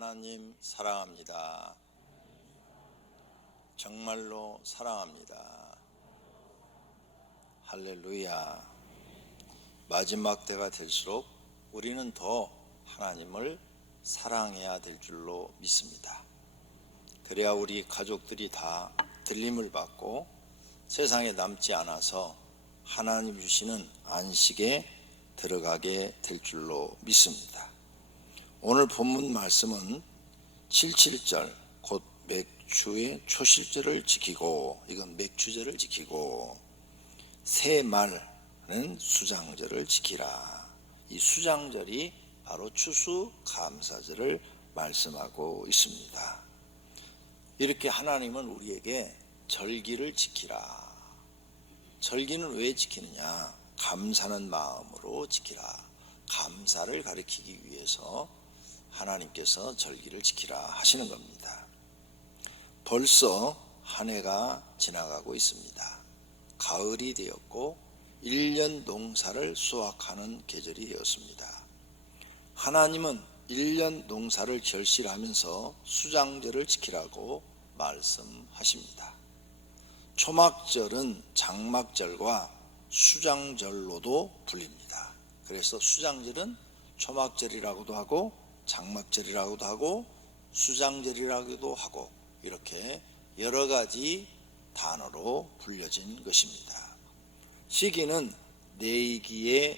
하나님 사랑합니다. 정말로 사랑합니다. 할렐루야. 마지막 때가 될수록 우리는 더 하나님을 사랑해야 될 줄로 믿습니다. 그래야 우리 가족들이 다 들림을 받고 세상에 남지 않아서 하나님 주시는 안식에 들어가게 될 줄로 믿습니다. 오늘 본문 말씀은 77절 곧 맥주의 초실절을 지키고, 이건 맥주절을 지키고, 새 말은 수장절을 지키라. 이 수장절이 바로 추수감사절을 말씀하고 있습니다. 이렇게 하나님은 우리에게 절기를 지키라. 절기는 왜 지키느냐? 감사하는 마음으로 지키라. 감사를 가리키기 위해서 하나님께서 절기를 지키라 하시는 겁니다. 벌써 한 해가 지나가고 있습니다. 가을이 되었고 1년 농사를 수확하는 계절이 되었습니다. 하나님은 1년 농사를 결실하면서 수장절을 지키라고 말씀하십니다. 초막절은 장막절과 수장절로도 불립니다. 그래서 수장절은 초막절이라고도 하고 장막절이라고도 하고 수장절이라고도 하고 이렇게 여러 가지 단어로 불려진 것입니다. 시기는 레위기의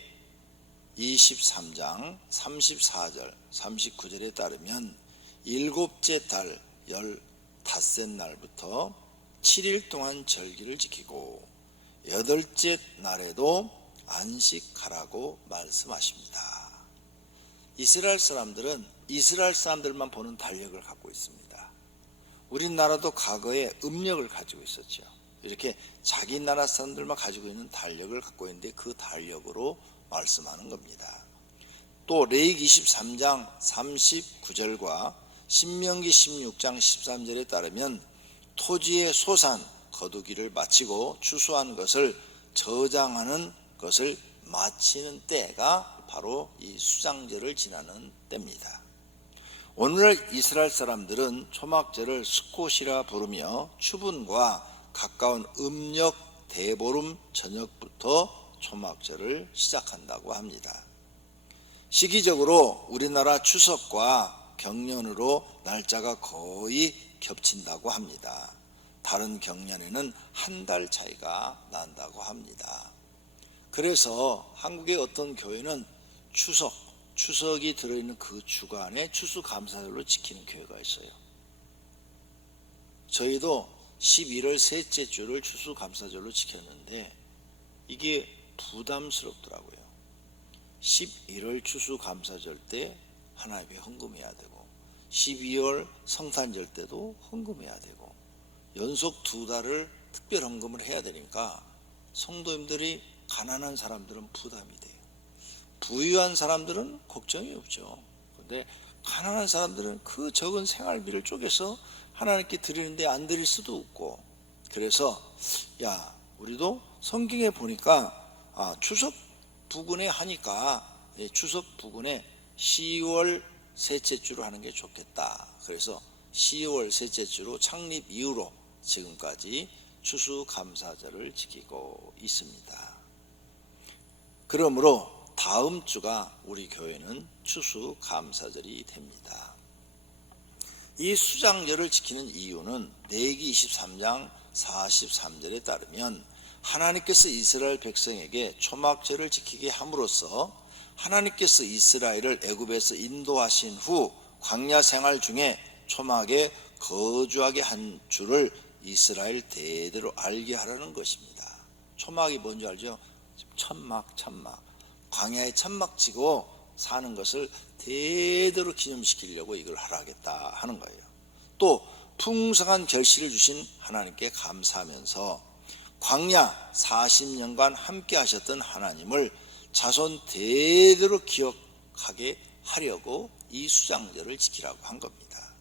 23장 34절 39절에 따르면 일곱째 달 15째 날부터 7일 동안 절기를 지키고 8째 날에도 안식하라고 말씀하십니다. 이스라엘 사람들은 이스라엘 사람들만 보는 달력을 갖고 있습니다. 우리나라도 과거에 음력을 가지고 있었죠. 이렇게 자기 나라 사람들만 가지고 있는 달력을 갖고 있는데 그 달력으로 말씀하는 겁니다. 또 레위기 23장 39절과 신명기 16장 13절에 따르면 토지의 소산 거두기를 마치고 추수한 것을 저장하는 것을 마치는 때가 바로 이 수장절을 지나는 때입니다. 오늘날 이스라엘 사람들은 초막절을 스콧이라 부르며 추분과 가까운 음력 대보름 저녁부터 초막절을 시작한다고 합니다. 시기적으로 우리나라 추석과 경년으로 날짜가 거의 겹친다고 합니다. 다른 경년에는 한 달 차이가 난다고 합니다. 그래서 한국의 어떤 교회는 추석이 들어있는 그 주간에 추수감사절로 지키는 교회가 있어요. 저희도 11월 셋째 주를 추수감사절로 지켰는데 이게 부담스럽더라고요. 11월 추수감사절 때 하나님께 헌금해야 되고 12월 성탄절 때도 헌금해야 되고 연속 2달을 특별 헌금을 해야 되니까 성도님들이 가난한 사람들은 부담이 돼요. 부유한 사람들은 걱정이 없죠. 그런데 가난한 사람들은 그 적은 생활비를 쪼개서 하나님께 드리는데 안 드릴 수도 없고, 그래서 우리도 성경에 보니까 추석 부근에 하니까 추석 부근에 10월 셋째 주로 하는 게 좋겠다. 그래서 10월 셋째 주로 창립 이후로 지금까지 추수감사절을 지키고 있습니다. 그러므로 다음 주가 우리 교회는 추수감사절이 됩니다. 이 수장절을 지키는 이유는 레위기 23장 43절에 따르면 하나님께서 이스라엘 백성에게 초막절을 지키게 함으로써 하나님께서 이스라엘을 애굽에서 인도하신 후 광야 생활 중에 초막에 거주하게 한 줄을 이스라엘 대대로 알게 하라는 것입니다. 초막이 뭔지 알죠? 천막 광야에 천막 치고 사는 것을 대대로 기념시키려고 이걸 하라겠다 하는 거예요. 또 풍성한 결실을 주신 하나님께 감사하면서 광야 40년간 함께 하셨던 하나님을 자손 대대로 기억하게 하려고 이 수장절을 지키라고 한 겁니다.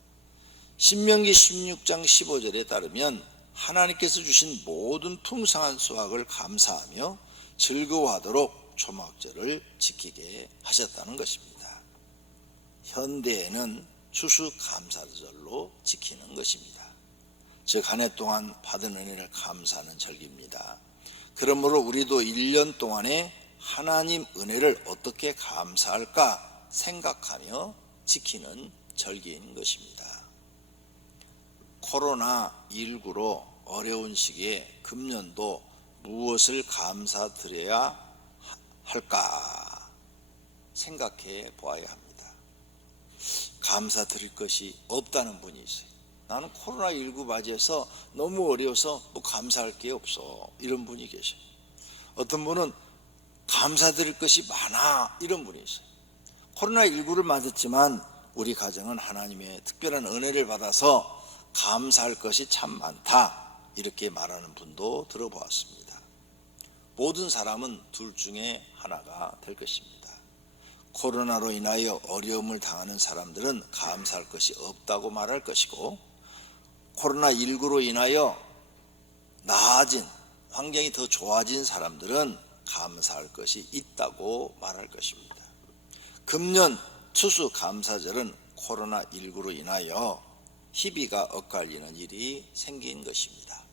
신명기 16장 15절에 따르면 하나님께서 주신 모든 풍성한 수확을 감사하며 즐거워하도록 초막절을 지키게 하셨다는 것입니다. 현대에는 추수감사절로 지키는 것입니다. 즉 한 해 동안 받은 은혜를 감사하는 절기입니다. 그러므로 우리도 1년 동안에 하나님 은혜를 어떻게 감사할까 생각하며 지키는 절기인 것입니다. 코로나19로 어려운 시기에 금년도 무엇을 감사드려야 할까 생각해 보아야 합니다. 감사드릴 것이 없다는 분이 있어요. 나는 코로나19 맞이해서 너무 어려워서 뭐 감사할 게 없어, 이런 분이 계셔요. 어떤 분은 감사드릴 것이 많아, 이런 분이 있어요. 코로나19를 맞았지만 우리 가정은 하나님의 특별한 은혜를 받아서 감사할 것이 참 많다, 이렇게 말하는 분도 들어보았습니다. 모든 사람은 둘 중에 하나가 될 것입니다. 코로나로 인하여 어려움을 당하는 사람들은 감사할 것이 없다고 말할 것이고, 코로나19로 인하여 나아진, 환경이 더 좋아진 사람들은 감사할 것이 있다고 말할 것입니다. 금년 추수감사절은 코로나19로 인하여 희비가 엇갈리는 일이 생긴 것입니다.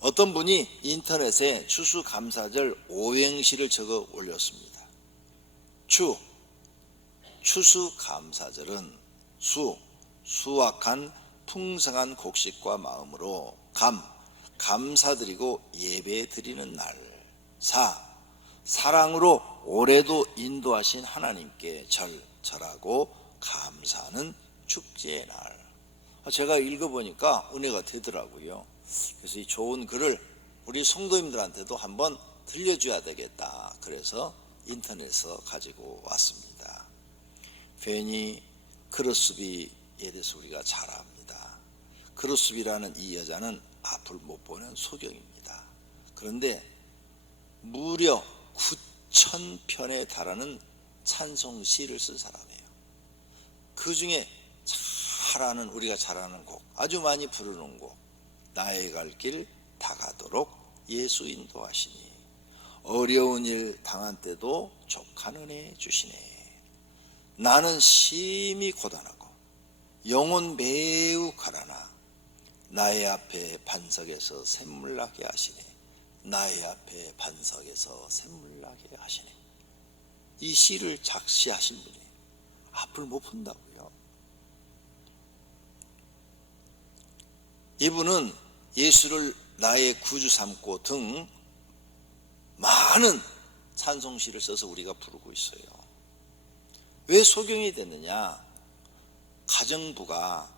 어떤 분이 인터넷에 추수감사절 오행시를 적어 올렸습니다. 추수감사절은 수확한 풍성한 곡식과 마음으로 감사드리고 예배드리는 날. 사랑으로 올해도 인도하신 하나님께 절하고 감사하는 축제의 날. 제가 읽어보니까 은혜가 되더라고요. 그래서 이 좋은 글을 우리 성도님들한테도 한번 들려줘야 되겠다. 그래서 인터넷에서 가지고 왔습니다. 페니 크로스비에 대해서 우리가 잘 압니다. 크로스비라는 이 여자는 앞을 못 보는 소경입니다. 그런데 무려 9,000편에 달하는 찬송시를 쓴 사람이에요. 그 중에 우리가 잘 아는 곡, 아주 많이 부르는 곡, 나의 갈 길 다 가도록 예수 인도하시니, 어려운 일 당한 때도 족한 은혜 주시네, 나는 심히 고단하고 영혼 매우 가라나 나의 앞에 반석에서 샘물나게 하시네, 나의 앞에 반석에서 샘물나게 하시네. 이 시를 작시하신 분이 앞을 못 본다고요. 이분은 예수를 나의 구주 삼고 등 많은 찬송시를 써서 우리가 부르고 있어요. 왜 소경이 됐느냐? 가정부가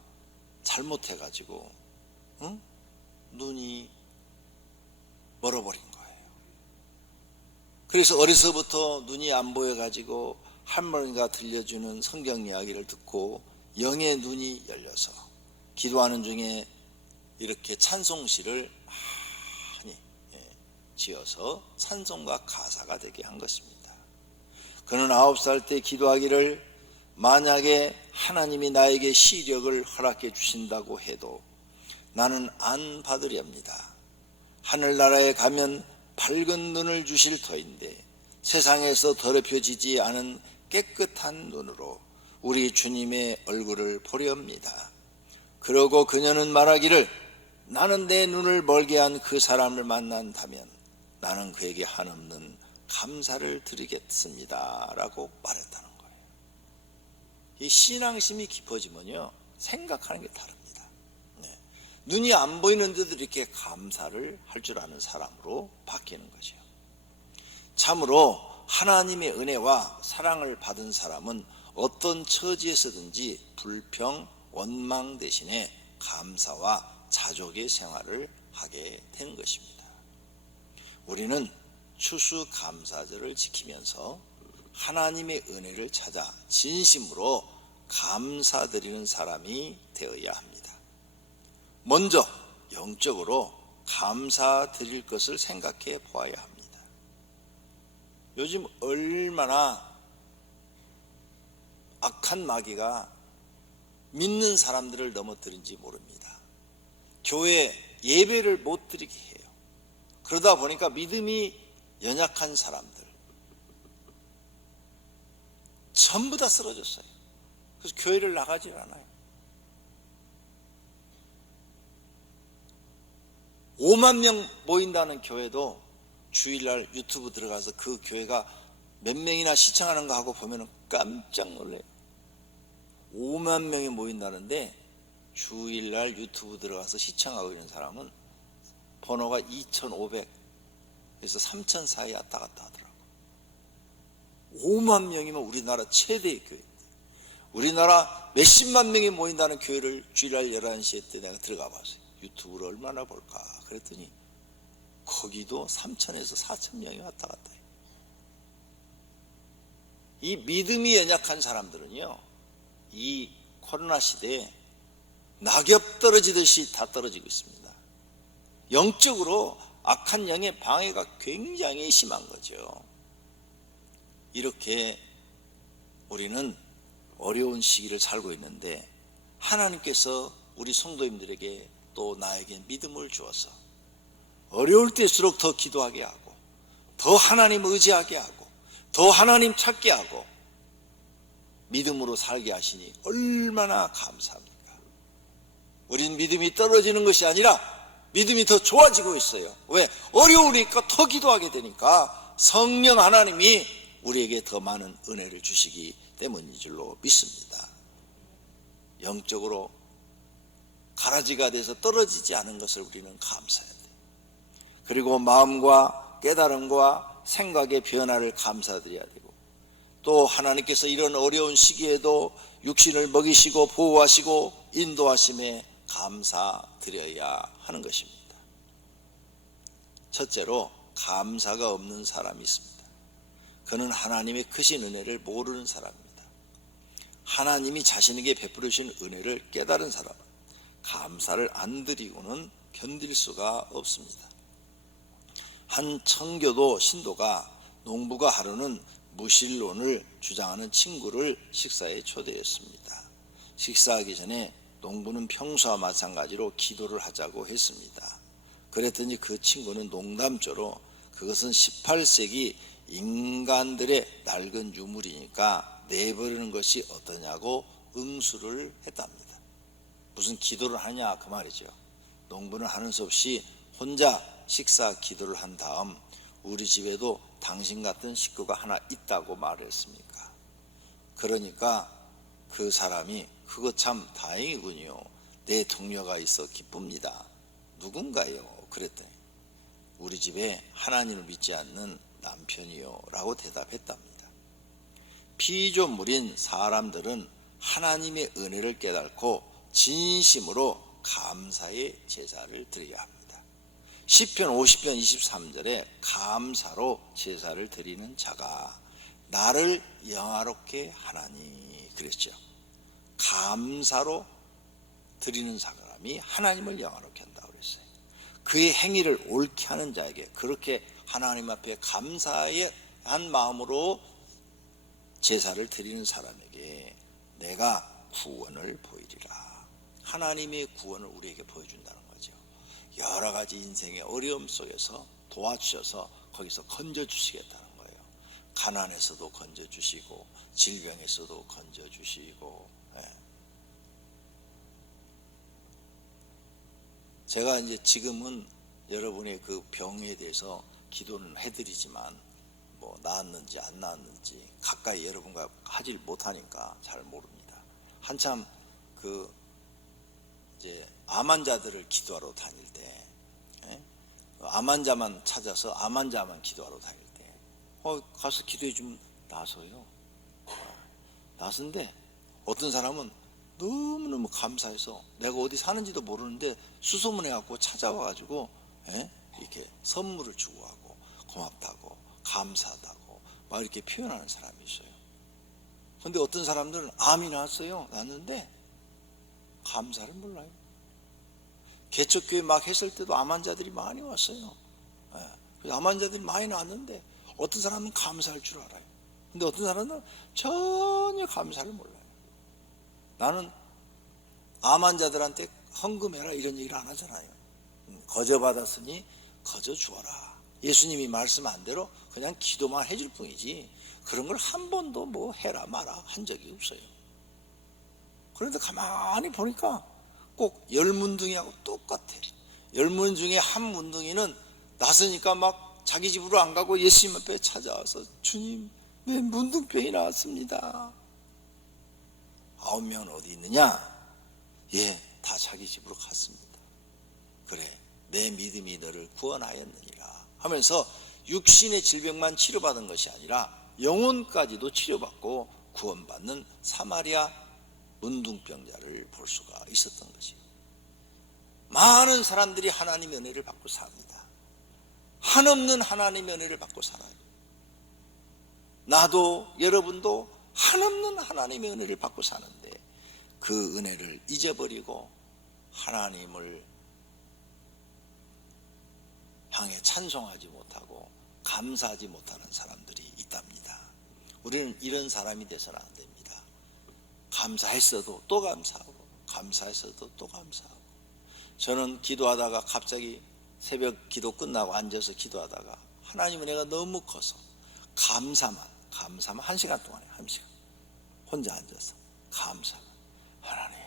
잘못해가지고 눈이 멀어버린 거예요. 그래서 어려서부터 눈이 안 보여가지고 할머니가 들려주는 성경 이야기를 듣고 영의 눈이 열려서 기도하는 중에 이렇게 찬송시를 많이 지어서 찬송가 가사가 되게 한 것입니다. 그는 9살 때 기도하기를, 만약에 하나님이 나에게 시력을 허락해 주신다고 해도 나는 안 받으렵니다. 하늘나라에 가면 밝은 눈을 주실 터인데 세상에서 더럽혀지지 않은 깨끗한 눈으로 우리 주님의 얼굴을 보렵니다. 그러고 그녀는 말하기를, 나는 내 눈을 멀게 한 그 사람을 만난다면 나는 그에게 한없는 감사를 드리겠습니다 라고 말했다는 거예요. 이 신앙심이 깊어지면요, 생각하는 게 다릅니다. 눈이 안 보이는데도 이렇게 감사를 할 줄 아는 사람으로 바뀌는 거죠. 참으로 하나님의 은혜와 사랑을 받은 사람은 어떤 처지에서든지 불평, 원망 대신에 감사와 자족의 생활을 하게 되는 것입니다. 우리는 추수감사절을 지키면서 하나님의 은혜를 찾아 진심으로 감사드리는 사람이 되어야 합니다. 먼저 영적으로 감사드릴 것을 생각해 보아야 합니다. 요즘 얼마나 악한 마귀가 믿는 사람들을 넘어뜨린지 모릅니다. 교회 예배를 못 드리게 해요. 그러다 보니까 믿음이 연약한 사람들 전부 다 쓰러졌어요. 그래서 교회를 나가질 않아요. 5만 명 모인다는 교회도 주일날 유튜브 들어가서 그 교회가 몇 명이나 시청하는가 하고 보면 깜짝 놀래요. 5만 명이 모인다는데 주일날 유튜브 들어가서 시청하고 있는 사람은 번호가 2,500에서 3,000 사이 왔다 갔다 하더라고. 5만 명이면 우리나라 최대의 교회. 우리나라 몇십만 명이 모인다는 교회를 주일날 11시에 때 내가 들어가 봤어요. 유튜브를 얼마나 볼까 그랬더니 거기도 3,000에서 4,000명이 왔다 갔다 해요. 이 믿음이 연약한 사람들은요, 이 코로나 시대에 낙엽 떨어지듯이 다 떨어지고 있습니다. 영적으로 악한 영의 방해가 굉장히 심한 거죠. 이렇게 우리는 어려운 시기를 살고 있는데 하나님께서 우리 성도님들에게 또 나에게 믿음을 주어서 어려울 때일수록 더 기도하게 하고 더 하나님 의지하게 하고 더 하나님 찾게 하고 믿음으로 살게 하시니 얼마나 감사합니까? 우린 믿음이 떨어지는 것이 아니라 믿음이 더 좋아지고 있어요. 왜? 어려우니까 더 기도하게 되니까 성령 하나님이 우리에게 더 많은 은혜를 주시기 때문인 줄로 믿습니다. 영적으로 가라지가 돼서 떨어지지 않은 것을 우리는 감사해야 돼요. 그리고 마음과 깨달음과 생각의 변화를 감사드려야 되고 또 하나님께서 이런 어려운 시기에도 육신을 먹이시고 보호하시고 인도하심에 감사드려야 하는 것입니다. 첫째로 감사가 없는 사람이 있습니다. 그는 하나님의 크신 은혜를 모르는 사람입니다. 하나님이 자신에게 베풀으신 은혜를 깨달은 사람은 감사를 안 드리고는 견딜 수가 없습니다. 한 청교도 신도가 농부가 하루는 무신론을 주장하는 친구를 식사에 초대했습니다. 식사하기 전에 농부는 평소와 마찬가지로 기도를 하자고 했습니다. 그랬더니 그 친구는 농담조로 그것은 18세기 인간들의 낡은 유물이니까 내버리는 것이 어떠냐고 응수를 했답니다. 무슨 기도를 하냐 그 말이죠. 농부는 하는 수 없이 혼자 식사 기도를 한 다음 우리 집에도 당신 같은 식구가 하나 있다고 말했습니까? 그러니까 그 사람이 그거 참 다행이군요. 내 동료가 있어 기쁩니다. 누군가요? 그랬더니 우리 집에 하나님을 믿지 않는 남편이요 라고 대답했답니다. 피조물인 사람들은 하나님의 은혜를 깨닫고 진심으로 감사의 제사를 드려야 합니다. 시편 50편 23절에 감사로 제사를 드리는 자가 나를 영화롭게 하나니 그랬죠. 감사로 드리는 사람이 하나님을 영화롭게 한다고 그랬어요. 그의 행위를 옳게 하는 자에게 그렇게 하나님 앞에 감사의 한 마음으로 제사를 드리는 사람에게 내가 구원을 보이리라. 하나님의 구원을 우리에게 보여준다는 거죠. 여러 가지 인생의 어려움 속에서 도와주셔서 거기서 건져주시겠다는 거예요. 가난에서도 건져주시고 질병에서도 건져주시고. 제가 이제 지금은 여러분의 그 병에 대해서 기도는 해드리지만 뭐 나았는지 안 나았는지 가까이 여러분과 하질 못하니까 잘 모릅니다. 한참 그 이제 암 환자들을 기도하러 다닐 때, 암 환자만 찾아서 암 환자만 기도하러 다닐 때, 가서 기도해 주면 나서요. 나선데 어떤 사람은 너무너무 감사해서 내가 어디 사는지도 모르는데 수소문해갖고 찾아와가지고 이렇게 선물을 주고 하고 고맙다고 감사하다고 막 이렇게 표현하는 사람이 있어요. 근데 어떤 사람들은 암이 났는데 감사를 몰라요. 개척교회 막 했을 때도 암 환자들이 많이 왔어요. 암 환자들이 많이 나왔는데 어떤 사람은 감사할 줄 알아요. 근데 어떤 사람은 전혀 감사를 몰라요. 나는 암 환자들한테 헌금해라 이런 얘기를 안 하잖아요. 거저 받았으니 거저 주어라. 예수님이 말씀한 대로 그냥 기도만 해줄 뿐이지 그런 걸 한 번도 뭐 해라 마라 한 적이 없어요. 그런데 가만히 보니까 꼭 10문둥이하고 똑같아. 10문 중에 한 문둥이는 나서니까 막 자기 집으로 안 가고 예수님 앞에 찾아와서 주님, 내 문둥병이 나왔습니다. 9명은 어디 있느냐? 예, 다 자기 집으로 갔습니다. 그래, 내 믿음이 너를 구원하였느니라 하면서 육신의 질병만 치료받은 것이 아니라 영혼까지도 치료받고 구원받는 사마리아 문둥병자를 볼 수가 있었던 것이에요. 많은 사람들이 하나님의 은혜를 받고 삽니다. 한없는 하나님의 은혜를 받고 살아요. 나도 여러분도 한없는 하나님의 은혜를 받고 사는데 그 은혜를 잊어버리고 하나님을 향해 찬송하지 못하고 감사하지 못하는 사람들이 있답니다. 우리는 이런 사람이 돼서는 안 됩니다. 감사했어도 또 감사하고 감사했어도 또 감사하고. 저는 기도하다가 갑자기 새벽 기도 끝나고 앉아서 기도하다가 하나님 은혜가 너무 커서 감사만 1시간 동안에 1시간 혼자 앉아서 감사만, 하나님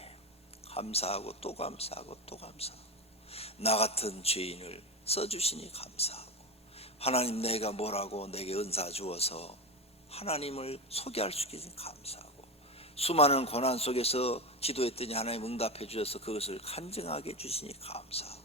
감사하고 또 감사하고 또 감사하고, 나 같은 죄인을 써주시니 감사하고, 하나님 내가 뭐라고 내게 은사 주어서 하나님을 소개할 수 있으니 감사하고, 수많은 고난 속에서 기도했더니 하나님 응답해 주셔서 그것을 간증하게 해주시니 감사하고,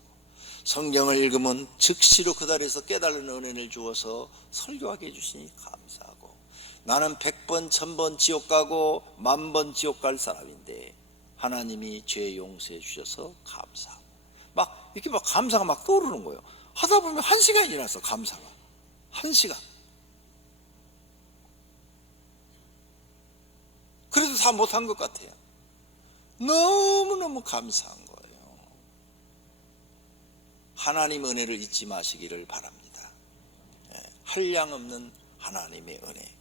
성경을 읽으면 즉시로 그 자리에서 깨달은 은혜를 주어서 설교하게 해주시니 감사하고, 나는 100번 1000번 지옥 가고 10,000번 지옥 갈 사람인데 하나님이 죄 용서해 주셔서 감사하고, 막 이렇게 막 감사가 막 떠오르는 거예요. 하다 보면 1시간이 지났어. 감사가 1시간. 그래도 다 못한 것 같아요. 너무너무 감사한 거예요. 하나님 은혜를 잊지 마시기를 바랍니다. 한량없는 하나님의 은혜,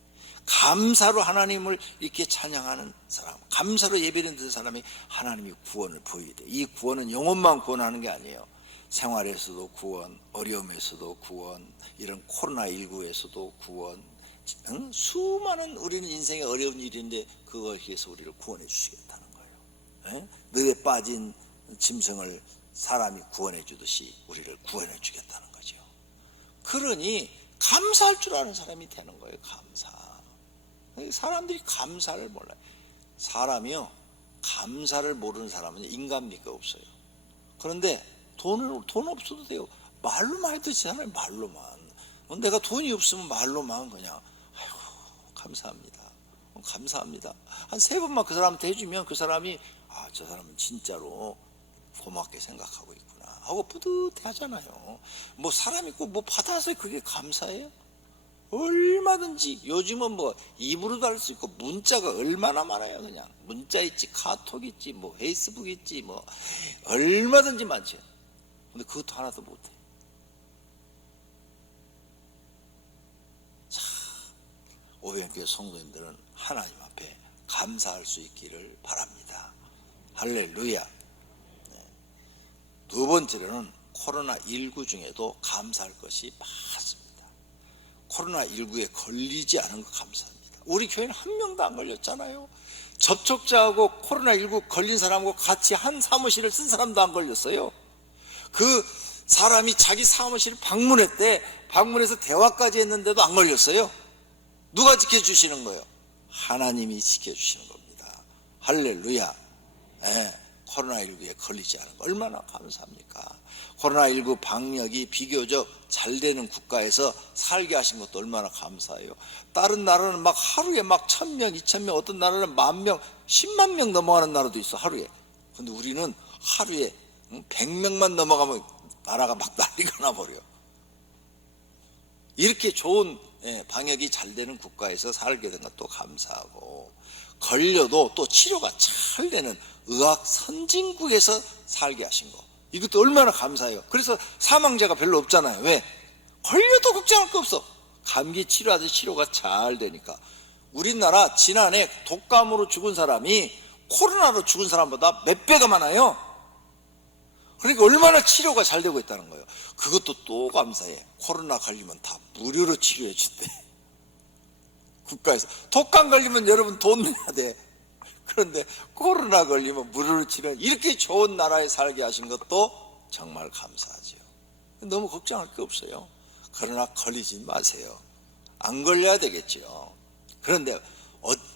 감사로 하나님을 이렇게 찬양하는 사람, 감사로 예배드리는 사람이 하나님이 구원을 보여야 돼요. 이 구원은 영혼만 구원하는 게 아니에요. 생활에서도 구원, 어려움에서도 구원, 이런 코로나19에서도 구원, 수많은 우리는 인생에 어려운 일인데 그걸 위해서 우리를 구원해 주시겠다는 거예요. 늪에 빠진 짐승을 사람이 구원해 주듯이 우리를 구원해 주겠다는 거죠. 그러니 감사할 줄 아는 사람이 되는 거예요. 감사. 사람들이 감사를 몰라요. 사람이요, 감사를 모르는 사람은 인간미가 없어요. 그런데 돈 없어도 돼요. 말로만 해도 되잖아요. 말로만. 내가 돈이 없으면 말로만 그냥 아이고 감사합니다, 감사합니다 한 3번만 그 사람한테 해주면 그 사람이 아, 저 사람은 진짜로 고맙게 생각하고 있구나 하고 뿌듯해 하잖아요. 뭐 사람이 꼭 뭐 받아서 그게 감사해요? 얼마든지 요즘은 뭐 입으로도 할 수 있고 문자가 얼마나 많아요. 그냥 문자 있지, 카톡 있지, 뭐 페이스북 있지, 뭐 얼마든지 많죠. 근데 그것도 하나도 못해. 자, 오병교회 성도님들은 하나님 앞에 감사할 수 있기를 바랍니다. 할렐루야. 두 번째로는 코로나19 중에도 감사할 것이 많습니다. 코로나19에 걸리지 않은 거 감사합니다. 우리 교회는 한 명도 안 걸렸잖아요. 접촉자하고 코로나19 걸린 사람하고 같이 한 사무실을 쓴 사람도 안 걸렸어요. 그 사람이 자기 사무실을 방문했대. 방문해서 대화까지 했는데도 안 걸렸어요. 누가 지켜주시는 거예요? 하나님이 지켜주시는 겁니다. 할렐루야. 코로나19에 걸리지 않은 거 얼마나 감사합니까? 코로나19 방역이 비교적 잘 되는 국가에서 살게 하신 것도 얼마나 감사해요. 다른 나라는 막 하루에 막 1000명, 2000명, 어떤 나라는 10,000명, 10만 명 넘어가는 나라도 있어, 하루에. 근데 우리는 하루에 100명만 넘어가면 나라가 막 난리가 나버려요. 이렇게 좋은 방역이 잘 되는 국가에서 살게 된 것도 감사하고, 걸려도 또 치료가 잘 되는 의학 선진국에서 살게 하신 거, 이것도 얼마나 감사해요. 그래서 사망자가 별로 없잖아요. 왜? 걸려도 걱정할 거 없어. 감기 치료하듯이 치료가 잘 되니까. 우리나라 지난해 독감으로 죽은 사람이 코로나로 죽은 사람보다 몇 배가 많아요. 그러니까 얼마나 치료가 잘 되고 있다는 거예요. 그것도 또 감사해. 코로나 걸리면 다 무료로 치료해 준대. 국가에서. 독감 걸리면 여러분 돈 내야 돼. 그런데 코로나 걸리면 무료를 치면 이렇게 좋은 나라에 살게 하신 것도 정말 감사하죠. 너무 걱정할 게 없어요. 그러나 걸리지 마세요. 안 걸려야 되겠죠. 그런데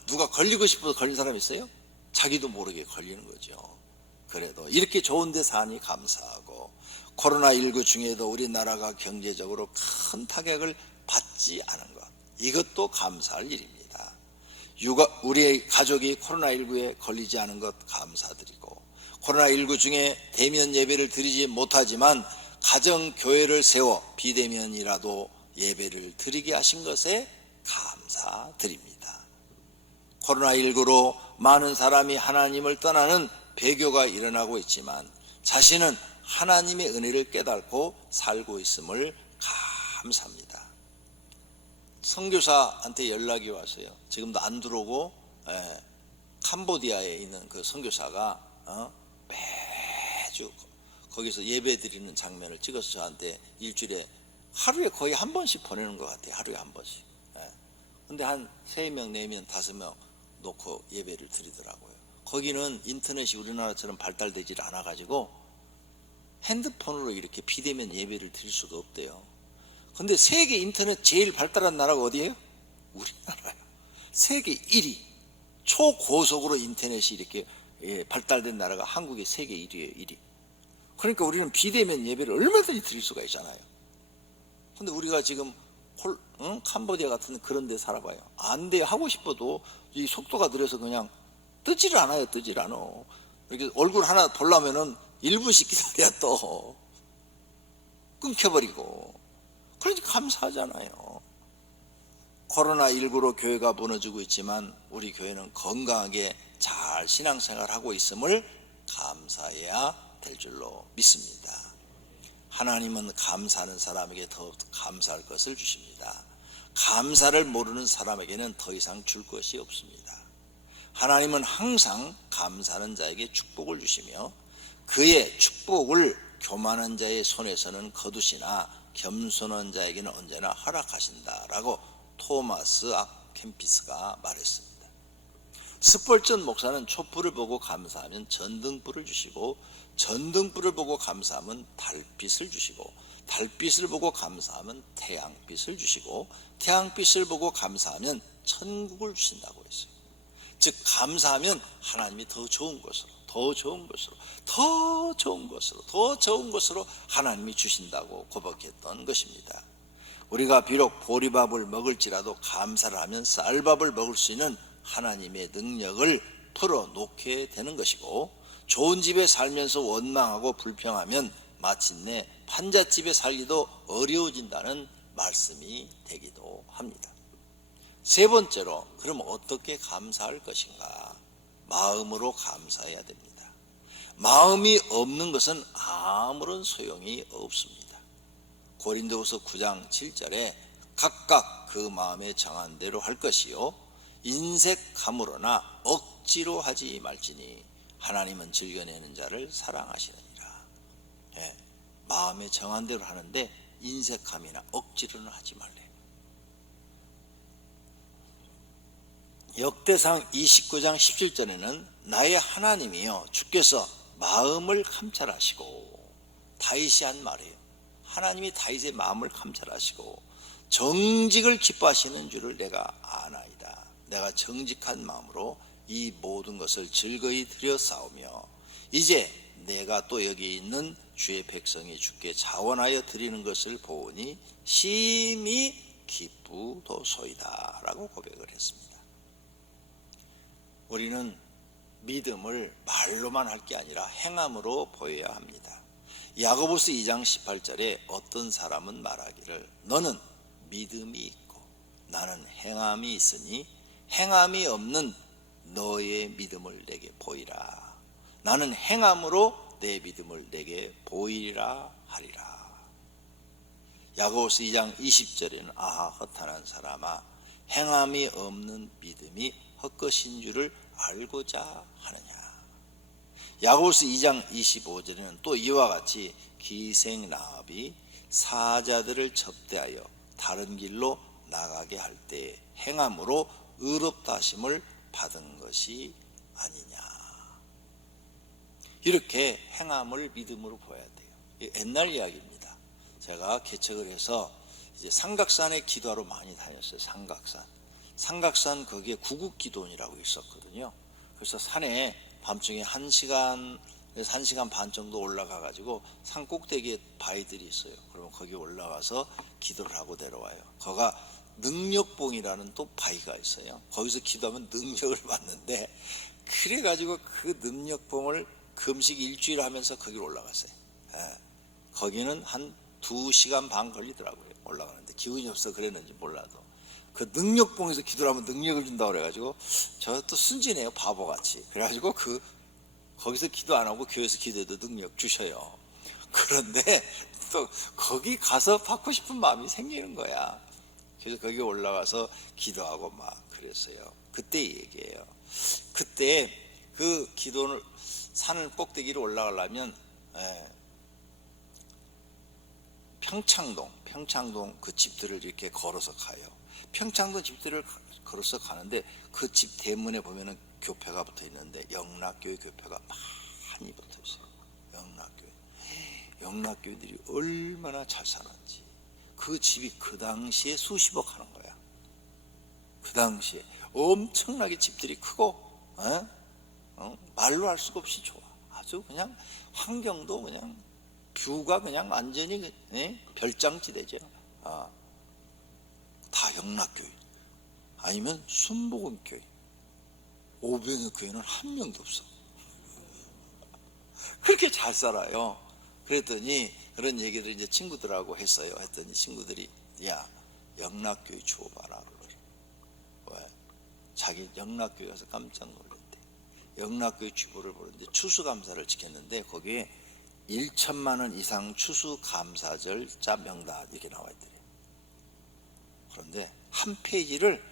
누가 걸리고 싶어서 걸린 사람 있어요? 자기도 모르게 걸리는 거죠. 그래도 이렇게 좋은 데 사니 감사하고, 코로나19 중에도 우리나라가 경제적으로 큰 타격을 받지 않은 것, 이것도 감사할 일입니다. 우리 가족이 코로나19에 걸리지 않은 것 감사드리고, 코로나19 중에 대면 예배를 드리지 못하지만 가정교회를 세워 비대면이라도 예배를 드리게 하신 것에 감사드립니다. 코로나19로 많은 사람이 하나님을 떠나는 배교가 일어나고 있지만 자신은 하나님의 은혜를 깨닫고 살고 있음을 감사합니다. 선교사한테 연락이 왔어요. 지금도 안 들어오고, 캄보디아에 있는 그 선교사가 매주 거기서 예배 드리는 장면을 찍어서 저한테 일주일에 하루에 거의 한 번씩 보내는 것 같아요. 하루에 한 번씩. 근데 한 3명, 4명, 5명 놓고 예배를 드리더라고요. 거기는 인터넷이 우리나라처럼 발달되질 않아가지고 핸드폰으로 이렇게 비대면 예배를 드릴 수가 없대요. 근데 세계 인터넷 제일 발달한 나라가 어디예요? 우리나라예요. 세계 1위. 초고속으로 인터넷이 이렇게 발달된 나라가 한국의 세계 1위예요. 1위. 그러니까 우리는 비대면 예배를 얼마든지 드릴 수가 있잖아요. 근데 우리가 지금 캄보디아 같은 그런 데 살아봐요. 안 돼요. 하고 싶어도 이 속도가 느려서 그냥 뜨지를 않아요. 뜨질 않아. 이렇게 얼굴 하나 보려면은 1분씩 기다려야 또 끊겨버리고. 그러니까 감사하잖아요. 코로나19로 교회가 무너지고 있지만 우리 교회는 건강하게 잘 신앙생활하고 있음을 감사해야 될 줄로 믿습니다. 하나님은 감사하는 사람에게 더 감사할 것을 주십니다. 감사를 모르는 사람에게는 더 이상 줄 것이 없습니다. 하나님은 항상 감사하는 자에게 축복을 주시며 그의 축복을 교만한 자의 손에서는 거두시나 겸손한 자에게는 언제나 허락하신다라고 토마스 아 캠피스가 말했습니다. 스펄전 목사는 촛불을 보고 감사하면 전등불을 주시고 전등불을 보고 감사하면 달빛을 주시고 달빛을 보고 감사하면 태양빛을 주시고 태양빛을 보고 감사하면 천국을 주신다고 했어요. 즉 감사하면 하나님이 더 좋은 것으로 더 좋은 것으로 더 좋은 것으로 더 좋은 것으로 하나님이 주신다고 고백했던 것입니다. 우리가 비록 보리밥을 먹을지라도 감사를 하면 쌀밥을 먹을 수 있는 하나님의 능력을 풀어놓게 되는 것이고, 좋은 집에 살면서 원망하고 불평하면 마침내 판잣집에 살기도 어려워진다는 말씀이 되기도 합니다. 세 번째로, 그럼 어떻게 감사할 것인가? 마음으로 감사해야 됩니다. 마음이 없는 것은 아무런 소용이 없습니다. 고린도후서 9장 7절에 각각 그 마음에 정한 대로 할 것이요 인색함으로나 억지로 하지 말지니 하나님은 즐겨내는 자를 사랑하시느니라. 마음에 정한 대로 하는데 인색함이나 억지로는 하지 말래요. 역대상 29장 17절에는 나의 하나님이여 주께서 마음을 감찰하시고, 다윗이 한 말이에요. 하나님이 다윗의 마음을 감찰하시고 정직을 기뻐하시는 줄을 내가 아나이다. 내가 정직한 마음으로 이 모든 것을 즐거이 드렸사오며 이제 내가 또 여기 있는 주의 백성이 주께 자원하여 드리는 것을 보니 심히 기쁘도소이다 라고 고백을 했습니다. 우리는 믿음을 말로만 할 게 아니라 행함으로 보여야 합니다. 야고보서 2장 18절에 어떤 사람은 말하기를 너는 믿음이 있고 나는 행함이 있으니 행함이 없는 너의 믿음을 내게 보이라. 나는 행함으로 내 믿음을 내게 보이리라 하리라. 야고보서 2장 20절에는 아하 허탄한 사람아 행함이 없는 믿음이 헛것인 줄을 알고자 하느냐. 야고보서 2장 25절에는 또 이와 같이 기생나합이 사자들을 접대하여 다른 길로 나가게 할 때 행함으로 의롭다 하심을 받은 것이 아니냐. 이렇게 행함을 믿음으로 보아야 돼요. 옛날 이야기입니다. 제가 개척을 해서 이제 삼각산에 기도하러 많이 다녔어요. 삼각산 거기에 구국기도원이라고 있었거든요. 그래서 산에 밤중에 1시간에서 1시간 반 정도 올라가 가지고 산 꼭대기에 바위들이 있어요. 그러면 거기 올라가서 기도를 하고 내려와요. 거가 능력봉이라는 또 바위가 있어요. 거기서 기도하면 능력을 받는데, 그래 가지고 그 능력봉을 금식 일주일 하면서 거기로 올라갔어요. 거기는 한 2시간 반 걸리더라고요. 올라가는데 기운이 없어 그랬는지 몰라도 그 능력봉에서 기도를 하면 능력을 준다고 그래가지고, 저 또 순진해요, 바보같이. 그래가지고 거기서 기도 안 하고 교회에서 기도해도 능력 주셔요. 그런데 또 거기 가서 받고 싶은 마음이 생기는 거야. 그래서 거기 올라가서 기도하고 막 그랬어요. 그때 얘기예요. 그때 그 기도를 산을 꼭대기로 올라가려면 평창동 그 집들을 이렇게 걸어서 가요. 평창동 집들을 걸어서 가는데 그 집 대문에 보면은 교패가 붙어 있는데 영락교회 교패가 많이 붙어 있어요. 영락교회들이 얼마나 잘 사는지. 그 집이 그 당시에 수십억 하는 거야. 그 당시에 엄청나게 집들이 크고 말로 할 수가 없이 좋아. 아주 그냥 환경도 그냥 뷰가 그냥 완전히 별장지대죠. 다 영락교회 아니면 순복음교회. 오병이교회는 한 명도 없어. 그렇게 잘 살아요. 그랬더니 그런 얘기를 이제 친구들하고 했어요. 했더니 친구들이 야, 영락교회 주워봐라. 왜? 자기 영락교회 가서 깜짝 놀랐대. 영락교회 주보를 보는데 추수감사를 지켰는데 거기에 1천만 원 이상 추수감사절자 명단 이렇게 나와 있더래요. 그런데 한 페이지를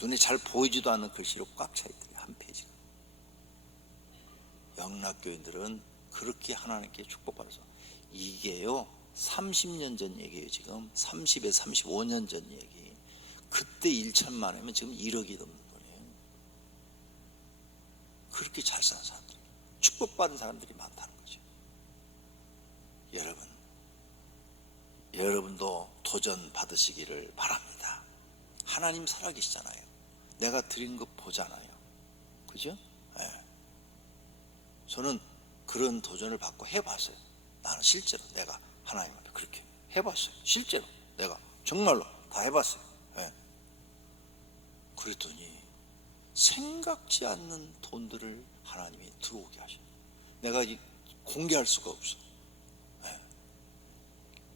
눈에 잘 보이지도 않는 글씨로 꽉 차 있더래요. 한 페이지가. 영락교인들은 그렇게 하나님께 축복받아서, 이게요 30년 전 얘기예요. 지금 30에서 35년 전 얘기. 그때 1천만 원이면 지금 1억이 넘는 돈이에요. 그렇게 잘 사는 사람들, 축복받은 사람들이 많다는 거죠. 여러분도 도전 받으시기를 바랍니다. 하나님 살아계시잖아요. 내가 드린 거 보잖아요. 그죠? 저는 그런 도전을 받고 해봤어요. 나는 실제로 내가 하나님 앞에 그렇게 해봤어요. 실제로 내가 정말로 다 해봤어요. 그랬더니 생각지 않는 돈들을 하나님이 들어오게 하셔. 내가 공개할 수가 없어.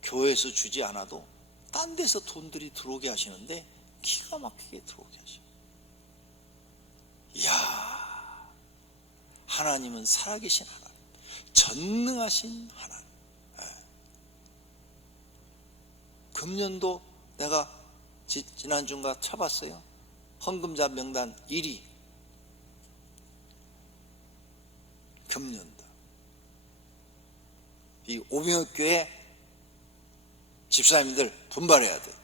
교회에서 주지 않아도 딴 데서 돈들이 들어오게 하시는데 기가 막히게 들어오게 하셔. 이야, 하나님은 살아계신 하나님, 전능하신 하나님. 금년도 내가 지난주인가 쳐봤어요. 헌금자 명단 1위. 금년도. 이 오병이교회 집사님들 분발해야 돼.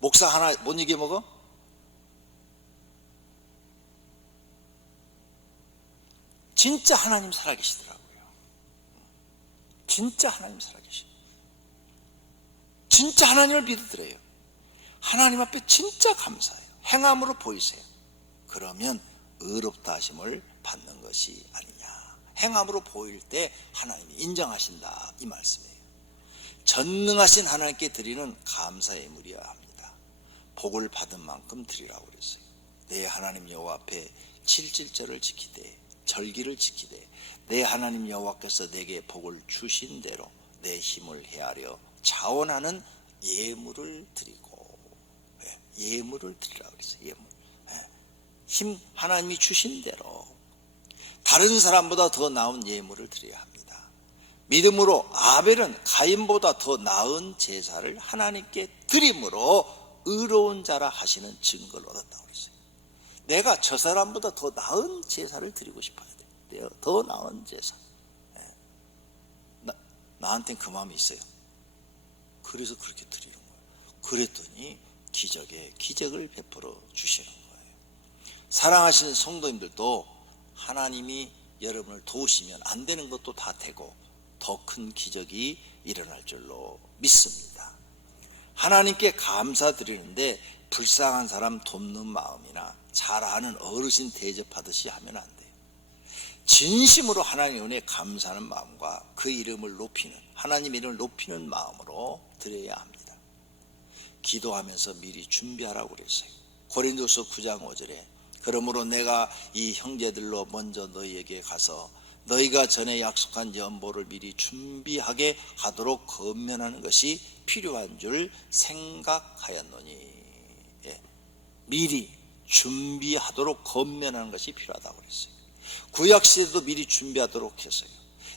목사 하나 못 이겨먹어? 진짜 하나님 살아계시더라고요. 진짜 하나님 살아계시. 진짜 하나님을 믿으더래요. 하나님 앞에 진짜 감사해요. 행함으로 보이세요. 그러면 의롭다 하심을 받는 것이 아니냐. 행함으로 보일 때 하나님이 인정하신다, 이 말씀이에요. 전능하신 하나님께 드리는 감사의 예물이어야 합니다. 복을 받은 만큼 드리라고 그랬어요. 내 하나님 여호와 앞에 칠칠절을 지키되 절기를 지키되 내 하나님 여호와께서 내게 복을 주신 대로 내 힘을 헤아려 자원하는 예물을 드리고, 예물을 드리라고 그랬어요. 예물. 힘 하나님이 주신 대로 다른 사람보다 더 나은 예물을 드려야 합니다. 믿음으로 아벨은 가인보다 더 나은 제사를 하나님께 드림으로 의로운 자라 하시는 증거를 얻었다고 그랬어요. 내가 저 사람보다 더 나은 제사를 드리고 싶어야 돼요. 더 나은 제사. 나한테는 그 마음이 있어요. 그래서 그렇게 드리는 거예요. 그랬더니 기적에 기적을 베풀어 주시는 거예요. 사랑하시는 성도님들도 하나님이 여러분을 도우시면 안 되는 것도 다 되고 더 큰 기적이 일어날 줄로 믿습니다. 하나님께 감사드리는데 불쌍한 사람 돕는 마음이나 잘 아는 어르신 대접하듯이 하면 안 돼요. 진심으로 하나님의 은혜에 감사하는 마음과 그 이름을 높이는, 하나님 이름을 높이는 마음으로 드려야 합니다. 기도하면서 미리 준비하라고 그랬어요. 고린도서 9장 5절에 그러므로 내가 이 형제들로 먼저 너희에게 가서 너희가 전에 약속한 연보를 미리 준비하게 하도록 권면하는 것이 필요한 줄 생각하였노니. 예, 미리 준비하도록 권면하는 것이 필요하다고 그랬어요. 구약시대도 미리 준비하도록 했어요.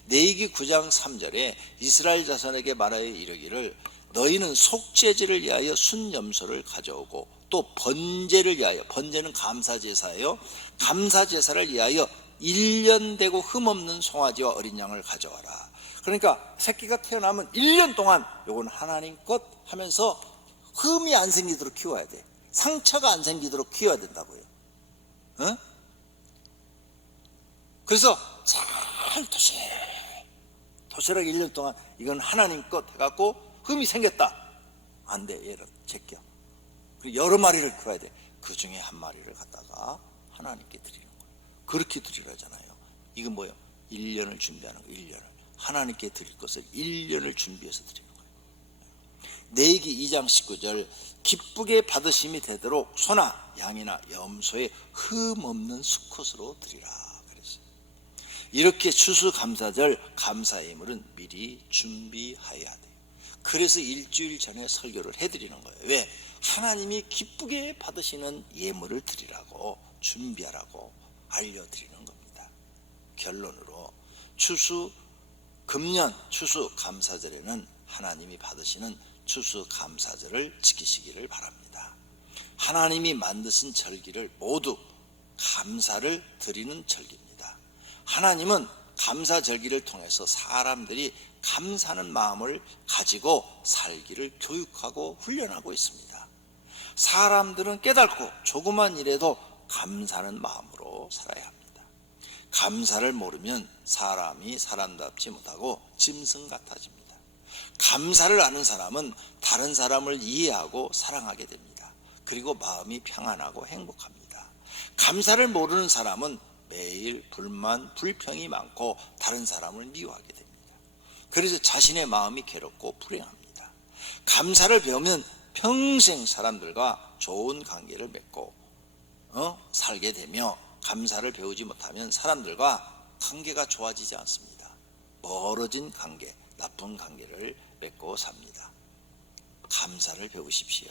레위기 9장 3절에 이스라엘 자손에게 말하여 이르기를 너희는 속죄제를 위하여 순염소를 가져오고 또 번제를 위하여, 번제는 감사제사예요. 감사제사를 위하여 1년 되고 흠없는 송아지와 어린 양을 가져와라. 그러니까 새끼가 태어나면 1년 동안 요건 하나님 것 하면서 흠이 안 생기도록 키워야 돼. 상처가 안 생기도록 키워야 된다고요. 어? 그래서 잘 도시락에 1년 동안 이건 하나님 것 해갖고 흠이 생겼다. 안 돼, 얘를 제껴. 그리고 여러 마리를 키워야 돼. 그 중에 한 마리를 갖다가 하나님께 드리는 거예요. 그렇게 드리라잖아요. 이건 뭐예요? 1년을 준비하는 거예요. 1년을. 하나님께 드릴 것을 1년을 준비해서 드리는 거예요. 레위기 2장 19절 기쁘게 받으심이 되도록 소나 양이나 염소의 흠없는 수컷으로 드리라 그랬어요. 이렇게 추수감사절 감사 예물은 미리 준비해야 돼요. 그래서 일주일 전에 설교를 해드리는 거예요. 왜? 하나님이 기쁘게 받으시는 예물을 드리라고, 준비하라고 알려드리는 겁니다. 결론으로 금년 추수감사절에는 하나님이 받으시는 추수감사절을 지키시기를 바랍니다. 하나님이 만드신 절기를 모두 감사를 드리는 절기입니다. 하나님은 감사절기를 통해서 사람들이 감사하는 마음을 가지고 살기를 교육하고 훈련하고 있습니다. 사람들은 깨닫고 조그만 일에도 감사하는 마음으로 살아야 합니다. 감사를 모르면 사람이 사람답지 못하고 짐승 같아집니다. 감사를 아는 사람은 다른 사람을 이해하고 사랑하게 됩니다. 그리고 마음이 평안하고 행복합니다. 감사를 모르는 사람은 매일 불만, 불평이 많고 다른 사람을 미워하게 됩니다. 그래서 자신의 마음이 괴롭고 불행합니다. 감사를 배우면 평생 사람들과 좋은 관계를 맺고 살게 되며, 감사를 배우지 못하면 사람들과 관계가 좋아지지 않습니다. 멀어진 관계, 나쁜 관계를 맺고 삽니다. 감사를 배우십시오.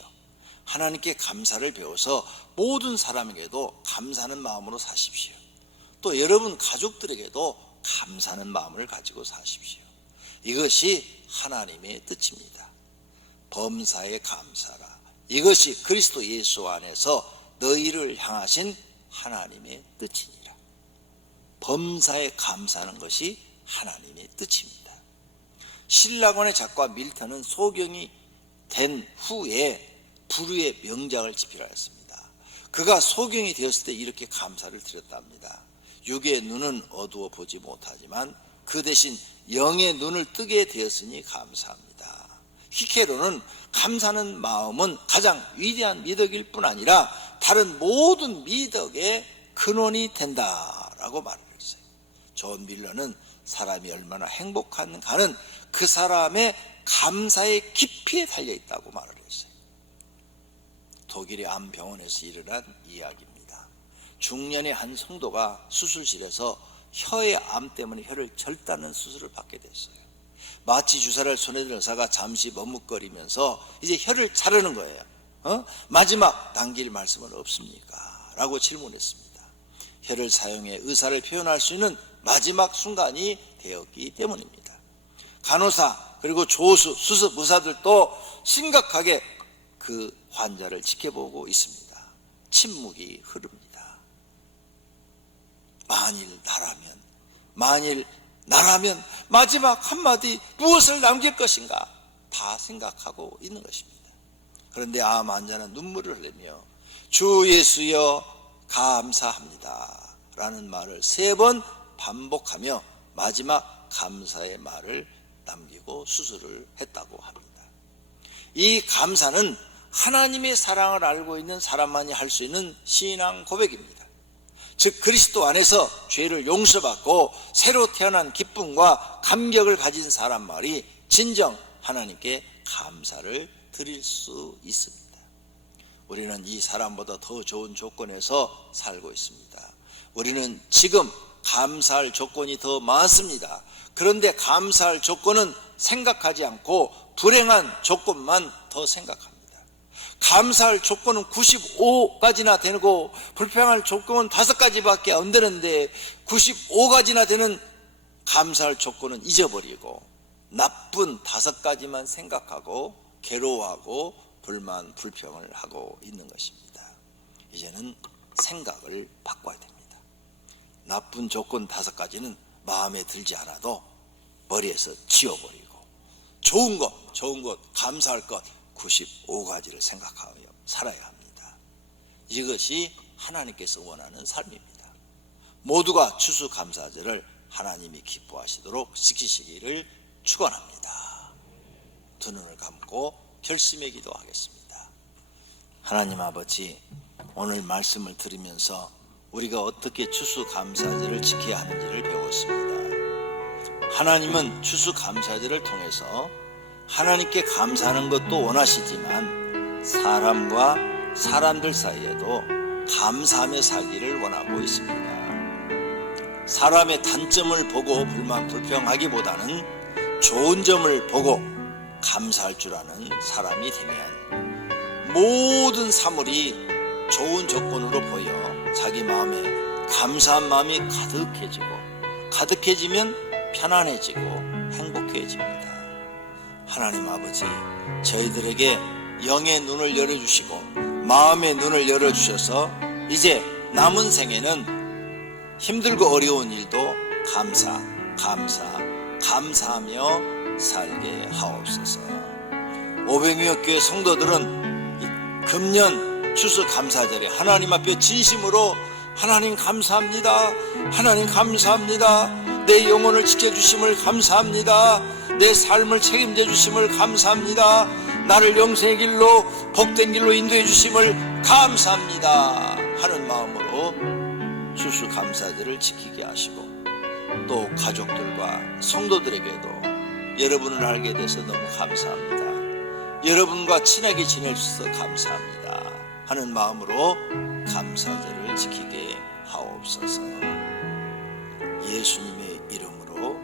하나님께 감사를 배워서 모든 사람에게도 감사하는 마음으로 사십시오. 또 여러분 가족들에게도 감사하는 마음을 가지고 사십시오. 이것이 하나님의 뜻입니다. 범사에 감사라. 이것이 그리스도 예수 안에서 너희를 향하신 하나님의 뜻이니라. 범사에 감사하는 것이 하나님의 뜻입니다. 신라곤의 작가 밀턴은 소경이 된 후에 불후의 명작을 집필하였습니다. 그가 소경이 되었을 때 이렇게 감사를 드렸답니다. 육의 눈은 어두워 보지 못하지만 그 대신 영의 눈을 뜨게 되었으니 감사합니다. 히케로는 감사하는 마음은 가장 위대한 미덕일 뿐 아니라 다른 모든 미덕의 근원이 된다라고 말을 했어요. 존 밀러는 사람이 얼마나 행복한가는 그 사람의 감사의 깊이에 달려있다고 말을 했어요. 독일의 암 병원에서 일어난 이야기입니다. 중년의 한 성도가 수술실에서 혀의 암 때문에 혀를 절단하는 수술을 받게 됐어요. 마취 주사를 손에 든 의사가 잠시 머뭇거리면서 이제 혀를 자르는 거예요. 마지막 당길 말씀은 없습니까? 라고 질문했습니다. 혀를 사용해 의사를 표현할 수 있는 마지막 순간이 되었기 때문입니다. 간호사 그리고 조수, 수습 의사들도 심각하게 그 환자를 지켜보고 있습니다. 침묵이 흐릅니다. 만일 나라면 마지막 한마디 무엇을 남길 것인가 다 생각하고 있는 것입니다. 그런데 암 환자는 눈물을 흘리며 주 예수여 감사합니다 라는 말을 3번 반복하며 마지막 감사의 말을 남기고 수술을 했다고 합니다. 이 감사는 하나님의 사랑을 알고 있는 사람만이 할 수 있는 신앙 고백입니다. 즉 그리스도 안에서 죄를 용서받고 새로 태어난 기쁨과 감격을 가진 사람만이 진정 하나님께 감사를 드릴 수 있습니다. 우리는 이 사람보다 더 좋은 조건에서 살고 있습니다. 우리는 지금 감사할 조건이 더 많습니다. 그런데 감사할 조건은 생각하지 않고 불행한 조건만 더 생각합니다. 감사할 조건은 95가지나 되고 불평할 조건은 5가지밖에 안 되는데 95가지나 되는 감사할 조건은 잊어버리고 나쁜 5가지만 생각하고 괴로워하고 불만 불평을 하고 있는 것입니다. 이제는 생각을 바꿔야 됩니다. 나쁜 조건 5가지는 마음에 들지 않아도 머리에서 지워버리고 좋은 것, 감사할 것 95가지를 생각하며 살아야 합니다. 이것이 하나님께서 원하는 삶입니다. 모두가 추수감사절을 하나님이 기뻐하시도록 지키시기를 축원합니다. 두 눈을 감고 결심의 기도하겠습니다. 하나님 아버지, 오늘 말씀을 들으면서 우리가 어떻게 추수감사절을 지켜야 하는지를 배웠습니다. 하나님은 추수감사절을 통해서 하나님께 감사하는 것도 원하시지만 사람과 사람들 사이에도 감사하며 살기를 원하고 있습니다. 사람의 단점을 보고 불만 불평하기보다는 좋은 점을 보고 감사할 줄 아는 사람이 되면 모든 사물이 좋은 조건으로 보여 자기 마음에 감사한 마음이 가득해지면 편안해지고 행복해집니다. 하나님 아버지, 저희들에게 영의 눈을 열어주시고 마음의 눈을 열어주셔서 이제 남은 생에는 힘들고 어려운 일도 감사하며 살게 하옵소서. 500여 교회 성도들은 금년 추수감사절에 하나님 앞에 진심으로 하나님 감사합니다. 하나님 감사합니다. 내 영혼을 지켜주심을 감사합니다. 내 삶을 책임져 주심을 감사합니다. 나를 영생의 길로 복된 길로 인도해 주심을 감사합니다 하는 마음으로 추수감사절을 지키게 하시고 또 가족들과 성도들에게도 여러분을 알게 돼서 너무 감사합니다. 여러분과 친하게 지낼 수 있어 감사합니다 하는 마음으로 감사절을 지키게 하옵소서. 예수님의 이름으로